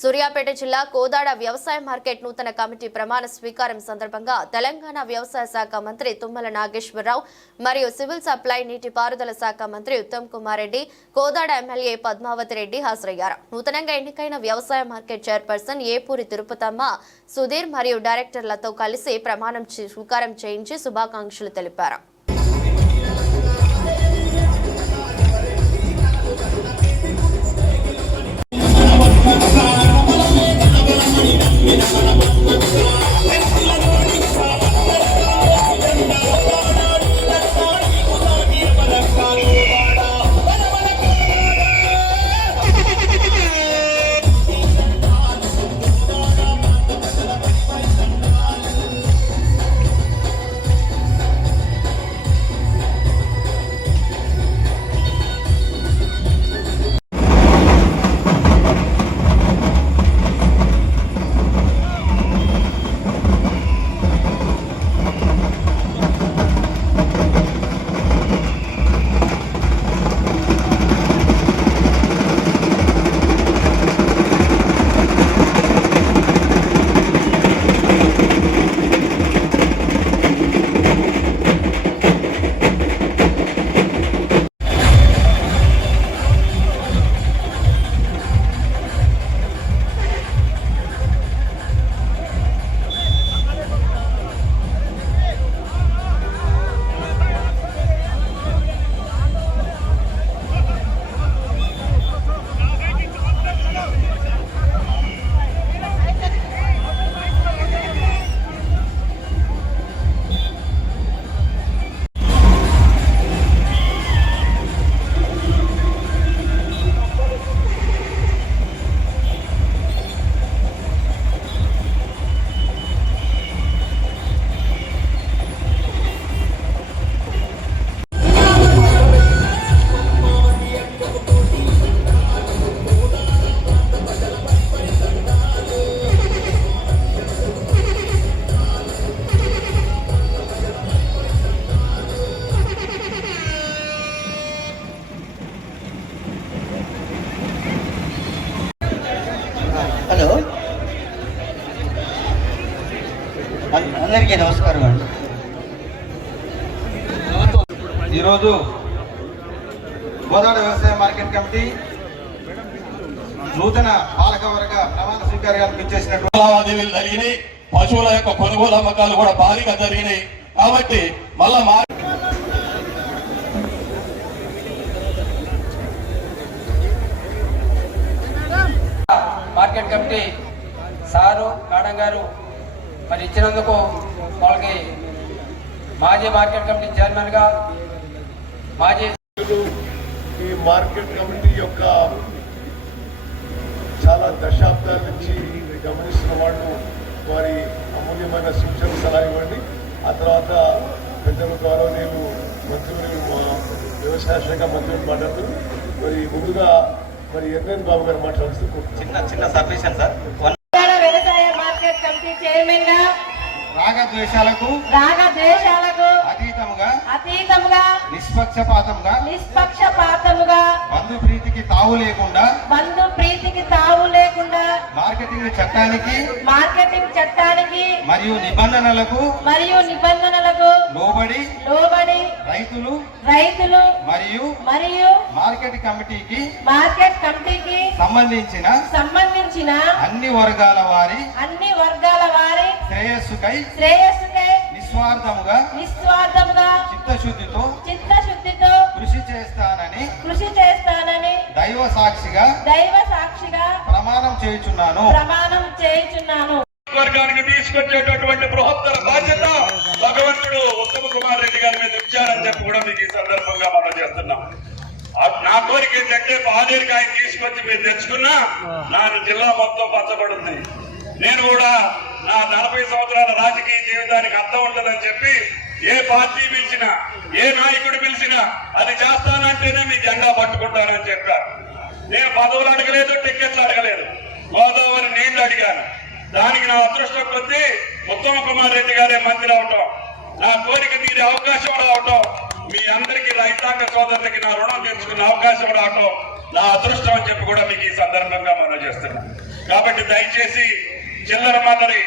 సూర్యాపేట జిల్లా కోదాడ వ్యవసాయ మార్కెట్ నూతన కమిటీ ప్రమాణ స్వీకారం సందర్భంగా తెలంగాణ వ్యవసాయ శాఖ మంత్రి తుమ్మల నాగేశ్వరరావు మరియు సివిల్ సప్లై నీటిపారుదల శాఖ మంత్రి ఉత్తమ్ కుమార్ రెడ్డి కోదాడ ఎమ్మెల్యే పద్మావతి రెడ్డి హాజరయ్యారు. నూతనంగా ఎన్నికైన వ్యవసాయ మార్కెట్ చైర్పర్సన్ ఏపూరి తిరుపతమ్మ సుధీర్ మరియు డైరెక్టర్లతో కలిసి ప్రమాణం స్వీకారం చేయించి శుభాకాంక్షలు తెలిపారు. అందరికీ నమస్కారం అండి. ఈరోజు గోదావరి వ్యవసాయ మార్కెట్ కమిటీ నూతన పాలకవర్గ ప్రమాణ స్వీకారానికి ఇచ్చేసినటువంటి లావాదేవీలు జరిగినాయి. పశువుల యొక్క కొనుగోలు అమ్మకాలు కూడా భారీగా జరిగినాయి. కాబట్టి మళ్ళా మా మార్కెట్ కమిటీ సారు మేడం గారు మరి ఇచ్చినందుకు వాళ్ళకి మాజీ మార్కెట్ కమిటీ చైర్మన్గా మాజీ ఈ మార్కెట్ కమిటీ యొక్క చాలా దశాబ్దాల నుంచి గమనిస్తున్న వాళ్ళు వారి అమూల్యమైన సూచన సలహా ఇవ్వండి ఆ తర్వాత పెద్దలు గౌరవనీయులు మంత్రులు మా వ్యవసాయ శాఖ మంత్రులు మాట్లాడుతూ మరి ముందుగా మరి ఎన్ఎన్ బాబు గారు మాట్లాడుతూ. చిన్న చిన్న సబ్మిషన్ సార్ రాగద్వేషాలకు రాగ ద్వేషాలకు అతీతముగా అతీతముగా నిష్పక్షపాతంగా నిష్పక్షపాతముగా బంధు ప్రీతికి తావు లేకుండా బంధు ప్రీతికి తావు లేకుండా మార్కెటింగ్ చట్టానికి మార్కెటింగ్ చట్టానికి మరియు నిబంధనలకు మరియు నిబంధనలకు లోబడి లోబడి రైతులు రైతులు మరియు మరియు మార్కెట్ కమిటీకి మార్కెట్ కమిటీకి సంబంధించిన సంబంధించిన అన్ని వర్గాల వారి అన్ని వర్గాల వారి శ్రేయస్సుకై శ్రేయస్సుకై నిస్వార్థముగా నిస్వార్థముగా చిత్తశుద్ధితో చిత్తశుద్ధితో కృషి చేస్తానని కృషి చేస్తానని దైవ సాక్షిగా దైవ సాక్షిగా ప్రమాణం చేయుచున్నాను. ప్రమాణం చేయుచున్నాను. వర్గానికి తీసుకొచ్చేటటువంటి బృహత్తర బాధ్యత ఉత్తమ కుమార్ రెడ్డి గారి మీద ఇచ్చారని చెప్పి కూడా మీకు ఈ సందర్భంగా మనం చేస్తున్నాం. నా కోరిక ఏంటంటే పాదేరికి ఆయన తీసుకొచ్చి మీరు తెచ్చుకున్నా నా జిల్లా మొత్తం పచ్చబడుతుంది. నేను కూడా నా నలభై సంవత్సరాల రాజకీయ జీవితానికి అర్థం ఉంటుందని చెప్పి ఏ పార్టీ పిలిచినా ఏ నాయకుడు పిలిచినా అది చేస్తానంటేనే మీ జెండా పట్టుకుంటానని చెప్పారు. నేను పదవులు అడగలేదు టికెట్లు అడగలేదు. గోదావరి నీళ్ళు అడిగాను. దానికి నా అదృష్టం కొద్దీ ఉత్తమ కుమార్ రెడ్డి గారే మంత్రి అవటం నా కోరిక తీరే అవకాశం రావటం మీ అందరికీ రైతాంగ సోదరులకి నా రుణం తీర్చుకునే అవకాశం రావటం నా అదృష్టం అని చెప్పి కూడా మీకు ఈ సందర్భంగా మనం చేస్తున్నాం. కాబట్టి దయచేసి చిల్లర మాదిరి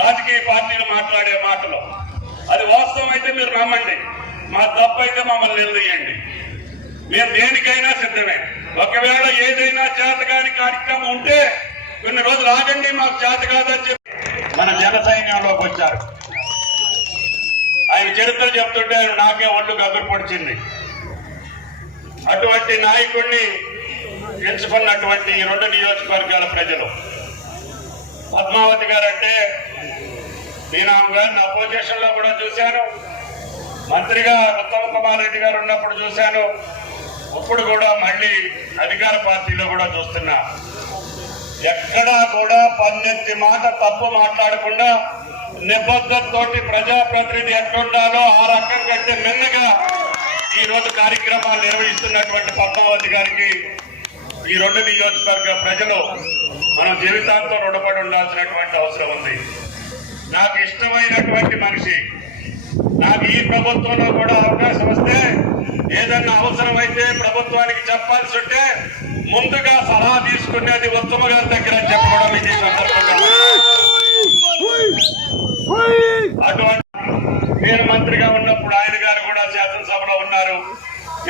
రాజకీయ పార్టీలు మాట్లాడే మాటలు. అది వాస్తవం అయితే మీరు నమ్మండి. మా తప్పు అయితే మమ్మల్ని నిలదీయండి. మేము దేనికైనా సిద్ధమే. ఒకవేళ ఏదైనా చేతకాని కార్యక్రమం ఉంటే కొన్ని రోజులు ఆగండి మాకు చేత కాదని చెప్పి మన జన సైన్యంలోకి వచ్చారు. ఆయన చరిత్ర చెప్తుంటే ఆయన నాకే ఒళ్ళు గబ్బరు పొడిచింది. అటువంటి నాయకుడిని ఎంచుకున్నటువంటి ఈ రెండు నియోజకవర్గాల ప్రజలు. పద్మావతి గారు అంటే నేను ఆమె గారిని అపోజిషన్లో కూడా చూశాను. మంత్రిగా ఉత్తమ్ కుమార్ రెడ్డి గారు ఉన్నప్పుడు చూశాను. ఇప్పుడు కూడా మళ్ళీ అధికార పార్టీలో కూడా చూస్తున్నా. ఎక్కడా కూడా పన్నెత్తి మాట తప్పు మాట్లాడకుండా నిబద్ధతతోటి ప్రజాప్రతినిధి ఎట్లుండాలో ఆ రకం కంటే మిన్నగా ఈ రోజు కార్యక్రమాలు నిర్వహిస్తున్నటువంటి పద్మావతి గారికి ఈ రెండు నియోజకవర్గ ప్రజలు మన జీవితాంతం రుణపడి ఉండాల్సినటువంటి అవసరం ఉంది. నాకు ఇష్టమైనటువంటి మనిషి. నాకు ఈ ప్రభుత్వంలో కూడా అవకాశం వస్తే ఏదన్నా అవసరమైతే ప్రభుత్వానికి చెప్పాల్సి ఉంటే ముందుగా సలహా తీసుకునేది ఉత్తమ గారి దగ్గర చెప్పడం ఇది సందర్భంగా అటువంటి నేను మంత్రిగా ఉన్నప్పుడు ఆయన గారు కూడా శాసనసభలో ఉన్నారు.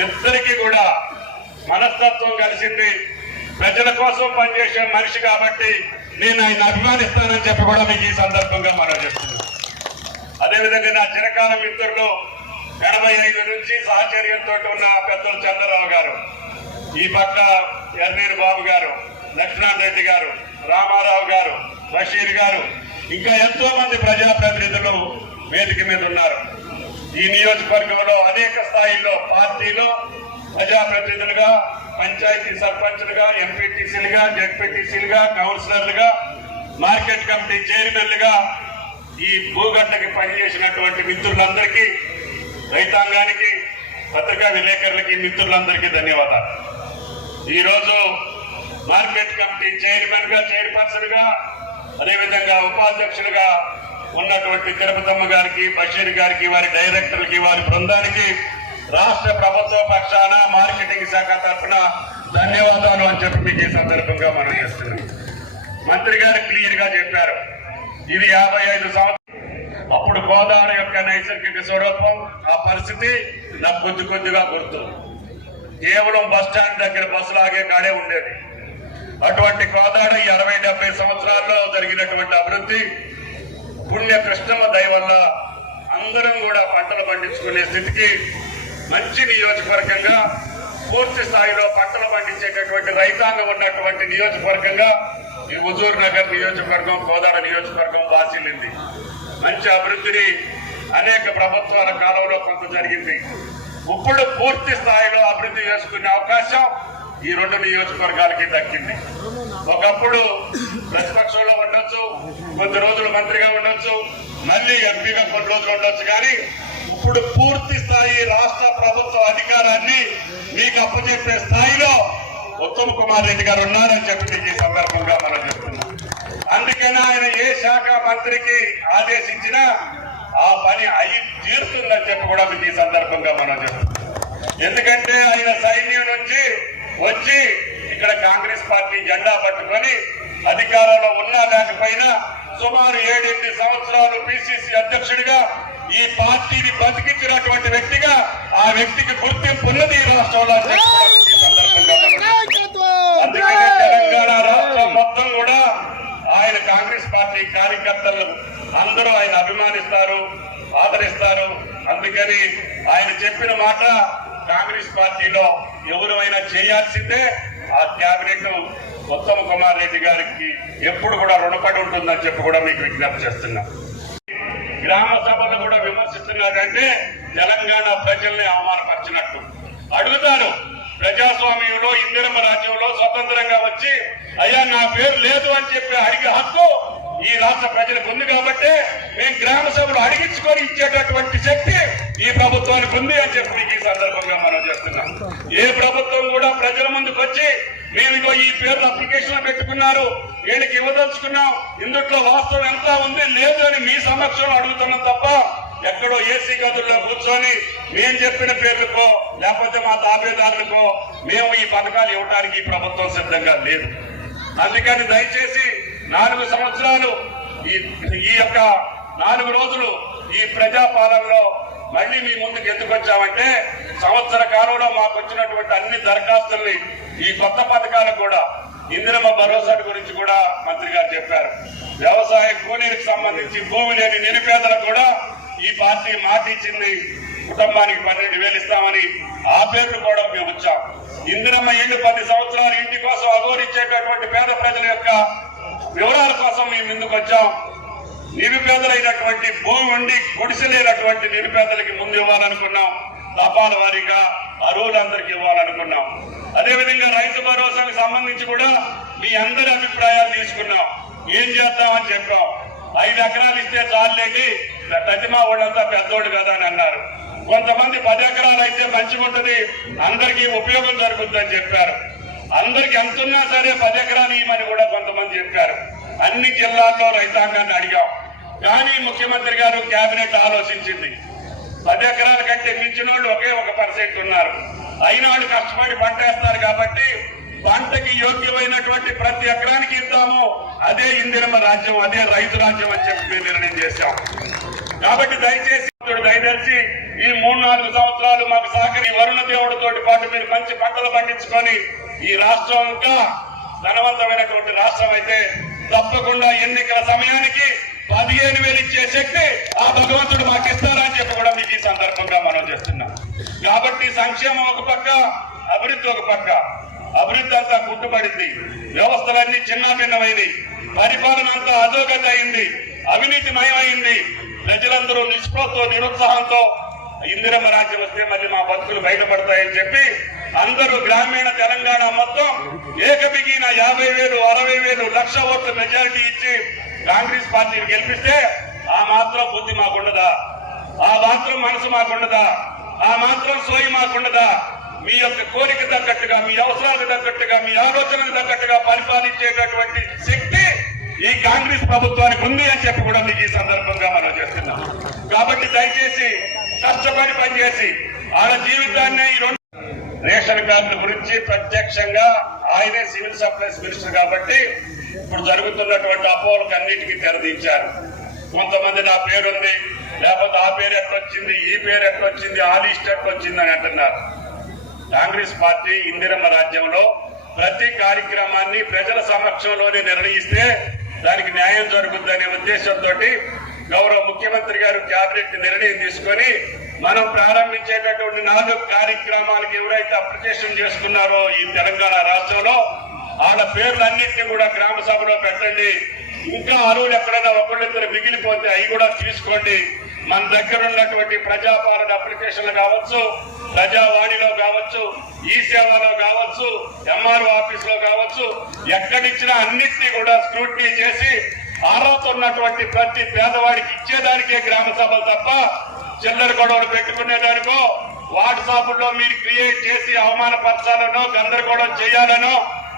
ఇద్దరికి కూడా మనస్తత్వం కలిసింది. ప్రజల కోసం పనిచేసే మనిషి కాబట్టి నేను ఆయన అభిమానిస్తానని చెప్పి కూడా మీకు ఈ సందర్భంగా మనం చేస్తున్నాను అదేవిధంగా నా చిరకాల మిత్రులు ఎనభై ఐదు నుంచి సహచర్యంతో ఉన్న పెద్దలు చంద్రరావు గారు ఈ పక్క ఎర్నేరు బాబు గారు లక్ష్మణ్ రెడ్డి గారు రామారావు గారు బషీర్ గారు ఇంకా ఎంతో మంది ప్రజాప్రతినిధులు వేదిక మీద ఉన్నారు. ఈ నియోజకవర్గంలో అనేక స్థాయిల్లో పార్టీలో ప్రజాప్రతినిధులుగా పంచాయతీ సర్పంచులుగా ఎంపీటీసీలుగా జడ్పీటీసీలుగా కౌన్సిలర్లుగా మార్కెట్ కమిటీ చైర్మన్లుగా ఈ భూగడ్డకి పనిచేసినటువంటి మిత్రులందరికీ రైతాంగానికి పత్రికా విలేకరులకి మిత్రులందరికీ ధన్యవాదాలు. ఈరోజు మార్కెట్ కమిటీ చైర్మన్గా చైర్పర్సన్గా అదేవిధంగా ఉపాధ్యక్షులుగా ఉన్నటువంటి తిరుపతమ్మ గారికి బషీర్ గారికి వారి డైరెక్టర్లకి వారి బృందానికి రాష్ట్ర ప్రభుత్వ పక్షాన మార్కెటింగ్ శాఖ తరఫున ధన్యవాదాలు అని చెప్పి మీకు ఈ సందర్భంగా మనం చేస్తున్నాం. మంత్రి గారు క్లియర్గా చెప్పారు. ఇది యాభై ఐదు సంవత్సరాలు. అప్పుడు గోదావరి యొక్క నైసర్గిక స్వరూపం ఆ పరిస్థితి నాకు కొద్ది కొద్దిగా గుర్తు. కేవలం బస్ స్టాండ్ దగ్గర బస్సులు ఆగే కాడే ఉండేది. అటువంటి కోదాడ ఈ అరవై డెబ్బై సంవత్సరాల్లో జరిగినటువంటి అభివృద్ధి పుణ్య కృష్ణమ్మ దయ వల్ల అందరం కూడా పంటలు పండించుకునే స్థితికి మంచి నియోజకవర్గంగా పూర్తి స్థాయిలో పంటలు పండించేటటువంటి రైతాంగం ఉన్నటువంటి నియోజకవర్గంగా ఈ హుజూర్ నగర్ నియోజకవర్గం కోదాడ నియోజకవర్గం వాసిల్లింది. మంచి అభివృద్ధిని అనేక ప్రభుత్వాల కాలంలో కొంత జరిగింది. ఇప్పుడు పూర్తి స్థాయిలో అభివృద్ధి చేసుకునే అవకాశం ఈ రెండు నియోజకవర్గాలకి దక్కింది. ఒకప్పుడు ప్రతిపక్షంలో ఉండొచ్చు కొద్ది రోజులు మంత్రిగా ఉండొచ్చు మళ్ళీ ఎంపీగా కొన్ని రోజులు ఉండొచ్చు కానీ ఇప్పుడు పూర్తి స్థాయి రాష్ట్ర ప్రభుత్వ అధికారాన్ని మీకు అప్పచెప్పే స్థాయిలో ఉత్తమ్ కుమార్ రెడ్డి గారు ఉన్నారని చెప్పి ఈ సందర్భంగా మనం చెప్తున్నాం. అందుకనే ఆయన ఏ శాఖ మంత్రికి ఆదేశించినా ఆ పని అయి తీరుతుందని చెప్పి కూడా మీకు ఈ సందర్భంగా మనం చెప్తున్నాం. ఎందుకంటే ఆయన సైన్యం నుంచి వచ్చి ఇక్కడ కాంగ్రెస్ పార్టీ జెండా పట్టుకొని అధికారంలో ఉన్నా లేకపోయినా సుమారు ఏడెనిమిది సంవత్సరాలు పిసిసి అధ్యక్షుడిగా ఈ పార్టీని బతికించినటువంటి వ్యక్తిగా ఆ వ్యక్తికి గుర్తింపు ఉన్నది ఈ రాష్ట్రంలో. అందుకనే తెలంగాణ రాష్ట్రం మొత్తం కూడా ఆయన కాంగ్రెస్ పార్టీ కార్యకర్తలు అందరూ ఆయన అభిమానిస్తారు ఆదరిస్తారు. అందుకని ఆయన చెప్పిన మాట కాంగ్రెస్ పార్టీలో ఎవరైనా చేయాల్సిందే ఆ క్యాబినెట్ ఉత్తమ కుమార్ రెడ్డి గారికి ఎప్పుడు కూడా రుణపడి ఉంటుందని చెప్పి కూడా మీకు విజ్ఞప్తి చేస్తున్నా. గ్రామ సభలు కూడా విమర్శిస్తున్నారంటే తెలంగాణ ప్రజల్ని అవమానపరిచినట్టు. అడుగుతారు ప్రజాస్వామ్యంలో ఇందిరమ రాజ్యంలో స్వతంత్రంగా వచ్చి అయ్యా నా పేరు లేదు అని చెప్పి అడిగే హక్కు ఈ రాష్ట్ర ప్రజలకు ఉంది కాబట్టి మేము గ్రామ సభలు అడిగించుకొని ఇచ్చేటటువంటి శక్తి ఈ ప్రభుత్వానికి ఉంది అని చెప్పి మీకు ఈ సందర్భంగా మనం చేస్తున్నాం. ఏ ప్రభుత్వం కూడా ప్రజల ముందుకు వచ్చి మేము ఇగో ఈ పేర్లు అప్లికేషన్ పెట్టుకున్నారు వీళ్ళకి ఇవ్వదలుచుకున్నాం ఇందుట్లో వాస్తవం ఎంత ఉంది లేదు అని మీ సమక్షంలో అడుగుతున్నాం తప్ప ఎక్కడో ఏసీ గదుల్లో కూర్చొని మేము చెప్పిన పేర్లకో లేకపోతే మా తాబేదారులకో మేము ఈ పథకాలు ఇవ్వడానికి ఈ ప్రభుత్వం సిద్ధంగా లేదు. అందుకని దయచేసి నాలుగు సంవత్సరాలు ఈ ఈ యొక్క నాలుగు రోజులు ఈ ప్రజాపాలనలో మళ్ళీ మీ ముందుకు ఎందుకు వచ్చామంటే సంవత్సర కాలంలో మాకు వచ్చినటువంటి అన్ని దరఖాస్తుల్ని ఈ కొత్త పథకాలకు కూడా ఇందిరమ్మ భరోసా గురించి కూడా మంత్రి గారు చెప్పారు. వ్యవసాయ కూలీలకు సంబంధించి భూమి లేని నిరుపేదలకు కూడా ఈ పార్టీ మాట ఇచ్చింది. కుటుంబానికి పన్నెండు వేలు ఇస్తామని ఆ పేర్లు కూడా మేము వచ్చాం ఇందిరమ్మ ఇల్లు పది సంవత్సరాలు ఇంటి కోసం అగోరిచ్చేటటువంటి పేద ప్రజల యొక్క వివరాల కోసం మేము ముందుకు వచ్చాం. నిరుపేదలైనటువంటి భూమి ఉండి గుడిసెలేనటువంటి నిరుపేదలకి ముందు ఇవ్వాలనుకున్నాం. తపాల వారీగా అరువులందరికీ ఇవ్వాలనుకున్నాం. అదేవిధంగా రైతు భరోసాకు సంబంధించి కూడా మీ అందరి అభిప్రాయాలు తీసుకున్నాం. ఏం చేద్దామని చెప్పాం. ఐదు ఎకరాలు ఇస్తే చాలండి ప్రతిమా వాళ్ళంతా పెద్దోడు కదా అని అన్నారు. కొంతమంది పది ఎకరాలు అయితే మంచిగా ఉంటుంది. అందరికీ ఉపయోగం జరుగుతుందని చెప్పారు. అందరికి ఎంతున్నా సరే పది ఎకరాలు ఇవ్వమని కూడా మంది చెప్పారు. అన్ని జిల్లాల్లో రైతాంగాన్ని అడిగాం. కానీ ముఖ్యమంత్రి గారు కేబినెట్ ఆలోచించింది. పది ఎకరాల కంటే మించిన వాళ్ళు ఒకే ఒక పర్సెంట్ ఉన్నారు. అయిన వాళ్ళు కష్టపడి పంట వేస్తారు కాబట్టి పంటకి యోగ్యమైనటువంటి ప్రతి ఎకరానికి ఇద్దాము. అదే ఇందిరమ్మ రాజ్యం అదే రైతు రాజ్యం అని చెప్పి మేము నిర్ణయం చేశాం. కాబట్టి దయచేసి ఇప్పుడు దయచేసి ఈ మూడు నాలుగు సంవత్సరాలు మాకు సహకరి వరుణ దేవుడితోటి పాటు మీరు మంచి పంటలు పండించుకొని ఈ రాష్ట్రం ఇంకా ధనవంతమైనటువంటి రాష్ట్రం అయితే తప్పకుండా ఎన్నికల సమయానికి పదిహేను వేలు ఇచ్చే శక్తి ఆ భగవంతుడు మాకు ఇస్తారని చెప్పి కూడా మీకు ఈ సందర్భంగా మనం చేస్తున్నాం. కాబట్టి సంక్షేమం ఒక పక్క అభివృద్ధి ఒక పక్క. అభివృద్ధి అంతా గుట్టుపడింది వ్యవస్థలన్నీ చిన్న భిన్నమైంది పరిపాలన అంతా అధోగతి అయింది. అవినీతి మయమైంది ప్రజలందరూ నిష్పత్తు నిరుత్సాహంతో ఇందిరమ్మ రాజ్యం వస్తే మళ్ళీ మా బతుకులు బయటపడతాయని చెప్పి అందరూ గ్రామీణ తెలంగాణ మొత్తం ఏకబిగిన యాభై వేలు అరవై వేలు లక్ష ఓట్ల మెజారిటీ ఇచ్చి కాంగ్రెస్ పార్టీని గెలిపిస్తే ఆ మాత్రం బుద్ధి మాకుండదా? ఆ మాత్రం మనసు మాకుండదా? ఆ మాత్రం సోయి మాకుండదా? మీ యొక్క కోరిక తగ్గట్టుగా మీ అవసరాలకు తగ్గట్టుగా మీ ఆలోచనకు తగ్గట్టుగా పరిపాలించేటటువంటి శక్తి ఈ కాంగ్రెస్ ప్రభుత్వానికి ఉంది అని చెప్పి కూడా మీకు ఈ సందర్భంగా మనం చేస్తున్నాం. కాబట్టి దయచేసి కష్టపడి పనిచేసి వాళ్ళ జీవితాన్ని ఈ రెండు రేషన్ కార్డుల గురించి ప్రత్యక్షంగా ఆయనే సివిల్ సప్లైస్ మినిస్టర్ కాబట్టి ఇప్పుడు జరుగుతున్నటువంటి అపోహలకు అన్నిటికీ తెరదించారు కొంతమంది నా పేరుంది లేకపోతే ఆ పేరు ఎట్లొచ్చింది ఈ పేరు ఎట్లొచ్చింది ఆ లిస్ట్ ఎట్లొచ్చింది అని అంటున్నారు. కాంగ్రెస్ పార్టీ ఇందిరమ్మ రాజ్యంలో ప్రతి కార్యక్రమాన్ని ప్రజల సమక్షంలోనే నిర్ణయిస్తే దానికి న్యాయం జరుగుతుందనే ఉద్దేశంతో గౌరవ ముఖ్యమంత్రి గారు కేబినెట్ నిర్ణయం తీసుకొని మనం ప్రారంభించేటటువంటి నాలుగు కార్యక్రమాలకు ఎవరైతే అప్లికేషన్ చేసుకున్నారో ఈ తెలంగాణ రాష్ట్రంలో వాళ్ళ పేర్లన్నింటినీ కూడా గ్రామ సభలో పెట్టండి. ఇంకా అరువులు ఎక్కడైనా ఒకళ్ళిద్దరు మిగిలిపోతే అవి కూడా తీసుకోండి. మన దగ్గర ఉన్నటువంటి ప్రజాపాలన అప్లికేషన్లు కావచ్చు ప్రజావాణిలో కావచ్చు ఈ సేవలో కావచ్చు ఎంఆర్ఓ ఆఫీస్లో కావచ్చు ఎక్కడిచ్చినా అన్నింటినీ కూడా స్క్రూటినీ చేసి అర్హత ఉన్నటువంటి ప్రతి పేదవాడికి ఇచ్చేదానికే గ్రామ సభలు తప్ప చిల్లర గొడవలు పెట్టుకునేదానికో వాట్సాప్లో మీరు క్రియేట్ చేసి అవమానపరచాలనో గందరగోళం చేయాలనో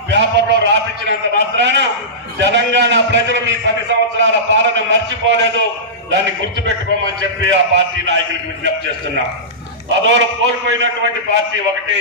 పేపర్లో రాపించినంత మాత్రాన తెలంగాణ ప్రజలు మీ పది సంవత్సరాల పాలన మర్చిపోలేదు. దాన్ని గుర్తుపెట్టుకోమని చెప్పి ఆ పార్టీ నాయకులకు విజ్ఞప్తి చేస్తున్నా. పదవులు కోల్పోయినటువంటి పార్టీ ఒకటి.